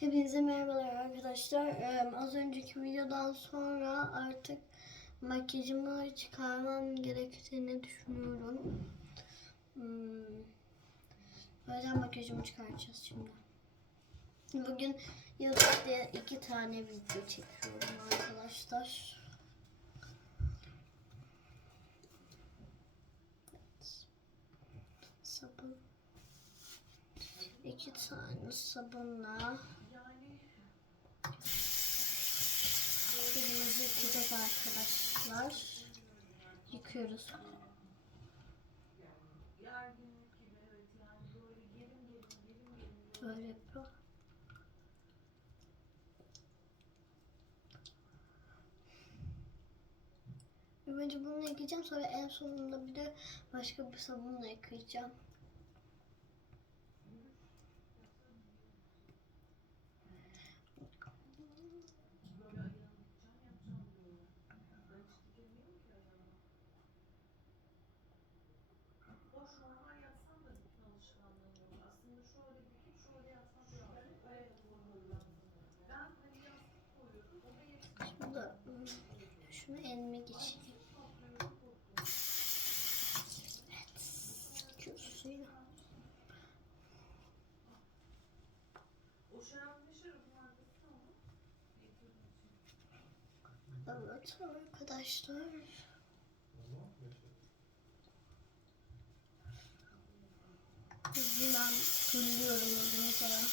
Hepinize merhabalar arkadaşlar. Ee, az önceki videodan sonra artık makyajımı çıkarmam gerektiğini düşünüyorum. Hmm. O yüzden makyajımı çıkaracağız şimdi. Bugün YouTube'da iki tane video çekiyorum arkadaşlar. Evet. Sabun. İki tane sabunla elimizi yıkayacağız arkadaşlar. Yıkıyoruz. Böyle yapıyor. Önce bunu yıkayacağım sonra en sonunda bir de başka bir sabunla yıkayacağım. Aslında şöyle dikip şöyle yapsan da olur. Öyle yapılmalı lazım. Ben hani yastık koyuyorum. O da yetmiyor. Şimdi şunu elime geçireyim. Evet. Sıkıyoruz suyu. O şaraplaşır. Evet arkadaşlar. Hemen turluyorum yüzümü falan.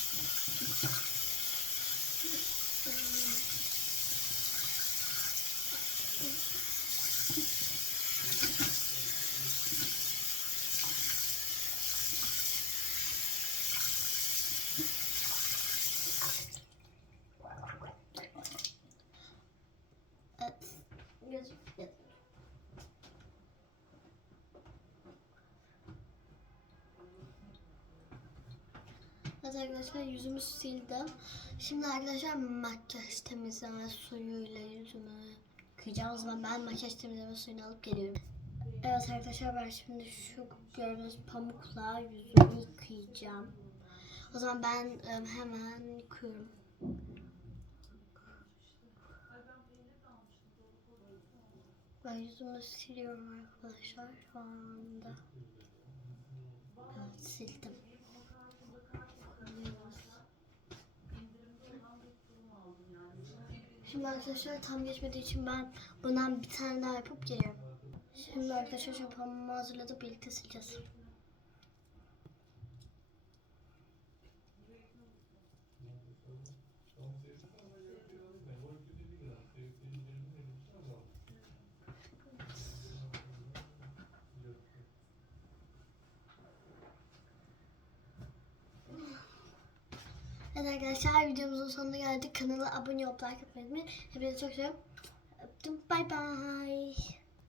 Evet. Gözüm. Evet. Evet arkadaşlar yüzümü sildim. Şimdi arkadaşlar makyaj temizleme suyuyla yüzümü yıkayacağım. O zaman ben makyaj temizleme suyunu alıp geliyorum. Evet arkadaşlar ben şimdi şu gördüğünüz pamukla yüzümü yıkayacağım. O zaman ben em, hemen yıkıyorum. Ben yüzümü siliyorum arkadaşlar şu anda. Evet sildim. Şimdi arkadaşlar tam geçmediği için ben bundan bir tane daha yapıp geliyorum. Şimdi arkadaşlar şu pamuğumu hazırladık birlikte sileceğiz. Evet arkadaşlar videomuzun sonuna geldik. Kanala abone olup like atmayı unutmayın. Hepinizi çok seviyorum. Öptüm. Bay bay.